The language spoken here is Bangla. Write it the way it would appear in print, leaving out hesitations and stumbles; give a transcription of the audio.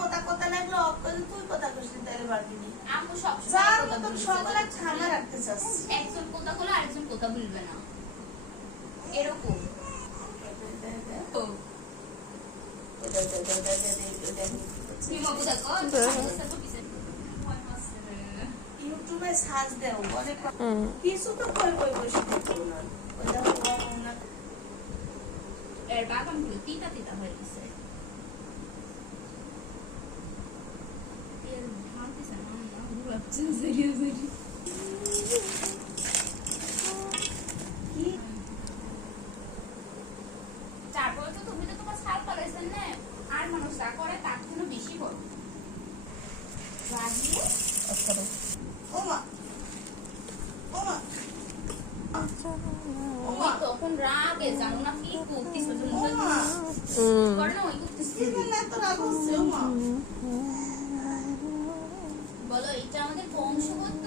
কথা কথা লাগলো তুই কথা কইছিস তাহলে পারবি না আম্মু সব যার মতন সকলে ঠান্ডা রাখতে চাস একজন কথা বলে আরেকজন কথা বলবে না এরকম ইউটিউবে সার্চ দেও অনেক কিছু তো কই কই বসে দেখো না ওটা না এর বাগানগুলো তিতা তিতা হয়ে গেছে তারপরে তো তুমি তো তোমার সাল করেছেন না আর মানুষ যা করে তার জন্য বেশি করো ওমা ওমা ওই তখন রাগে জানো না কি করতেছ করে না ওই করতেছ এত রাগ হচ্ছে ওমা বলো এটা আমাদের বংশগত